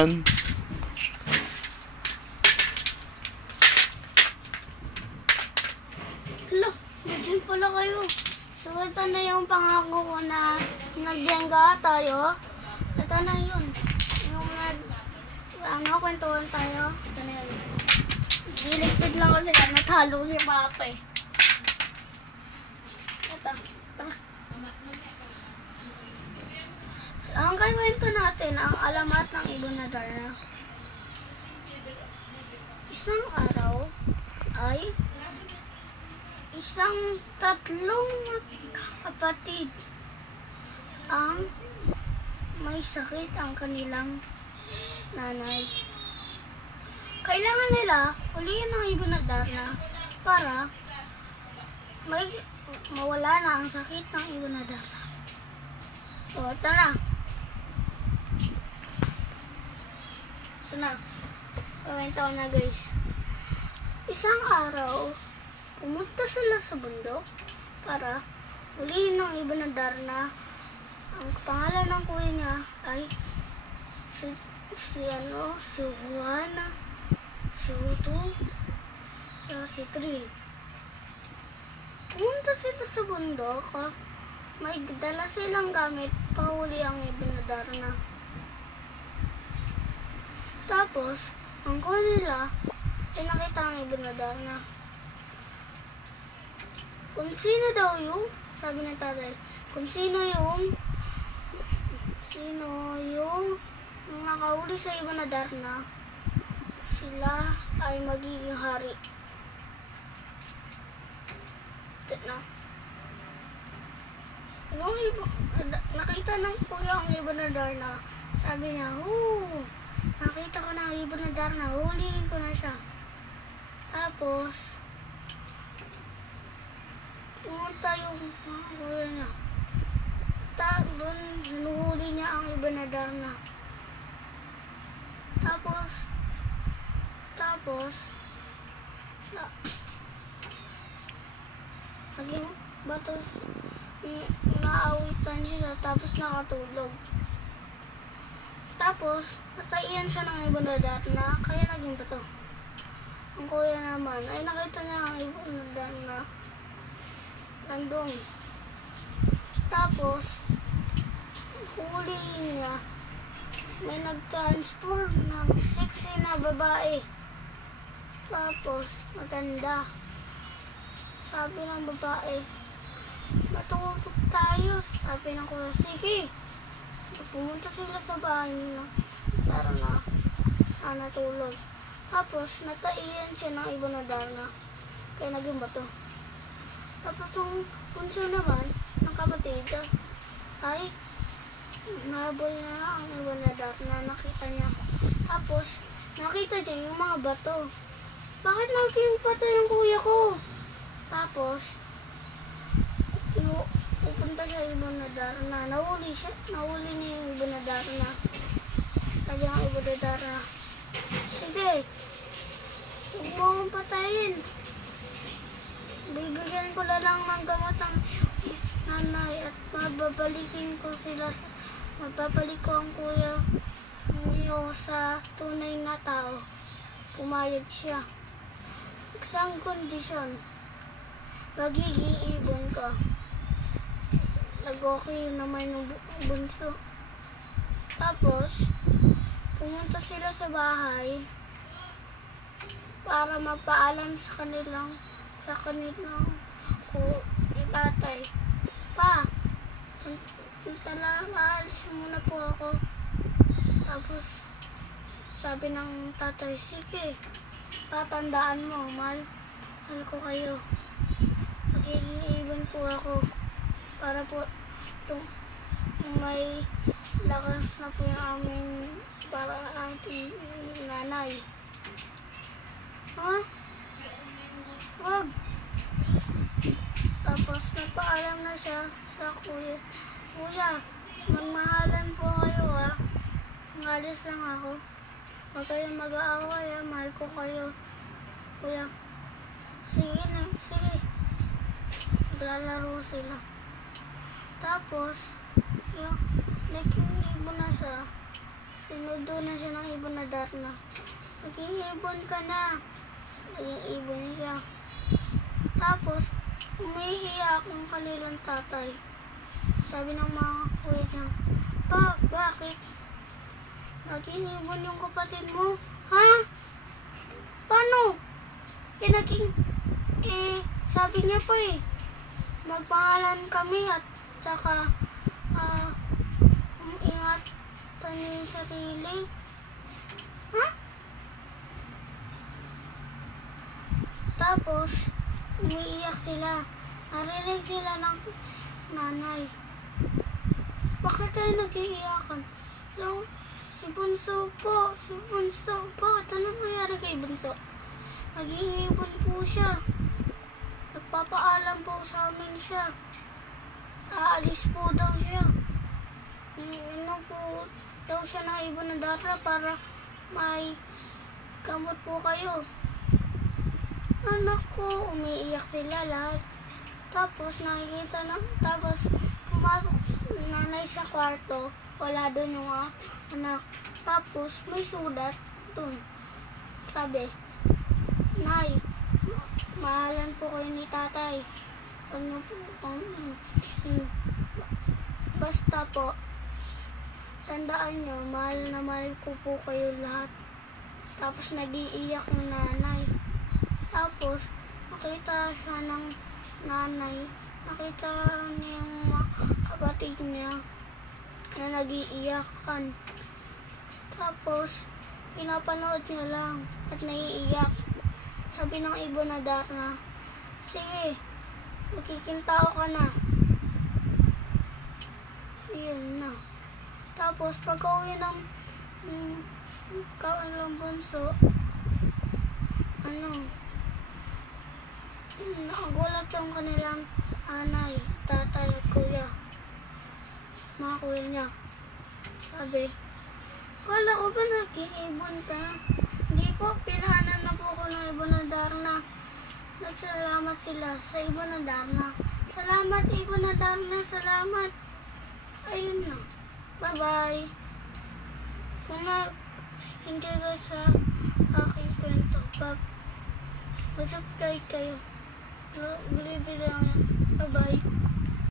Hala, nandiyan pala kayo. So, ito na yung pangako ko na nag-Jenga tayo. Ito na yun. Yung kwentuhan tayo. Ito na yun. Diligtad lang kasi natalo si Papa eh. Ito. Tara. So, ang kwento natin, ang alamat ng ibon na Darna. Isang araw ay isang tatlong kapatid ang may sakit ang kanilang nanay. Kailangan nila huliin ang ibon na Darna para mawala na ang sakit ng ibon na Darna. So, tara. Ito na. Kwento ko na guys. Isang araw, pumunta sila sa bundok para huliin ng ibon na Darna. Ang pangalan ng kuya niya ay si Juana, si Hutu, si Tri. Pumunta sila sa bundok. May dala silang gamit pahuli ang ibon na Darna. Tapos, ang kuya nila ay nakita ang ibon na Darna. Kung sino daw yung, sabi ng tatay, kung sino yung nakahuli sa ibon na Darna, sila ay magiging hari. Ito na. Nung nakita ng kuya ang ibon na Darna, sabi niya, nakita ko na ang ibon na Darna, huliin ko na siya. Tapos, pumunta yung kuya niya. Doon, hinuhuli niya ang ibon na Darna. Tapos, naging bato, naawitan siya, tapos nakatulog. Tapos, nataiyan siya ng ibon na Darna, kaya naging bato. Ang kuya naman, ay nakita niya ang ibon na Darna nandun. Tapos, huliin niya, may nag-transform ng sexy na babae. Tapos, maganda. Sabi ng babae, matulog tayo. Sabi ng kuya, sige. Pumunta sila sa bahay na para na natulog. Tapos, nataiyan siya ng ibon na Darna, kaya naging bato. Tapos, ang punso naman ng kapatid ay nahabol na ang ibon na Darna, nakita niya. Tapos, nakita niya yung mga bato. Bakit naging bato yung kuya ko? Tapos, pupunta siya ibon na Darna. Nahuli niya yung ibon na Darna. Sabi ng ibon na Darna, sige, huwag mo akong patayin. Bibigyan ko lang ng gamot ang nanay at mababalik ko ang kuya mo sa tunay na tao. Pumayag siya. Isang kondisyon, magiging ibon ka. Nag-okay naman yung bunso. Tapos, pumunta sila sa bahay para mapaalam sa kanilang tatay. Pa, aalis muna po ako. Tapos, sabi ng tatay, sige, tatandaan mo, mahal ko kayo. Magiging ibon po ako para po may lakas na po yung aming para ang nanay. Ha? Wag. Tapos nagpaalam na siya sa kuya. Kuya, magmahalan po kayo ha. Ngalis lang ako. Huwag kayong mag-aaway ha. Mahal ko kayo. Kuya, sige na, sige. Maglalaro sila. Tapos, naging ibon na siya. Sinundo na siya ng ibon na Darna. Naging ibon ka na. Naging ibon siya. Tapos, umiiyak ang kanilang tatay. Sabi ng mga kuya niya, "Pa, bakit? Naging ibon yung kapatid mo? Ha? Paano? Sabi niya pa magpangalan kami at saka ingatan niya yung sarili." Ha? Tapos, umiiyak sila. Narinig sila ng nanay. "Bakit tayo nag-iiyakan?" Si Bunso po. Bakit? Ano nangyari kay Bunso? Nag-iibon po siya. Nagpapaalam po sa amin siya. Aalis po daw siya. Ano po daw siya ng ibon na Darna para may gamot po kayo. Anak ko, umiiyak sila lahat. Tapos pumasok nanay sa kwarto. Wala doon yung anak. Tapos may sulat doon. Sabi, "Nay, mahalan po kayo ni tatay. Ano po, basta po, tandaan nyo, mahal na mahal ko po kayo lahat." Tapos nag-iiyak yung nanay. Tapos nakita siya ng nanay. Nakita niya yung mga kapatid niya na nag-iiyakan. Tapos pinapanood niya lang at naiiyak. Sabi ng ibon na Darna, "Sige, magkikintao ka na." Yun na. Tapos pag-uwi ng kanilang bunso, nakagulat yung kanilang nanay, tatay at kuya. Mga kuya niya. Sabi, "Kala ko ba nag-iibon ka?" "Hindi po, pinahanan na po ako ng ibon na Darna." Nagsalamat sila sa ibon na Darna. "Salamat, ibon na Darna, salamat." Ayun na. Bye-bye. Kung hindi ka sa aking kwento, mag-subscribe kayo. Bili lang yan. Bye-bye.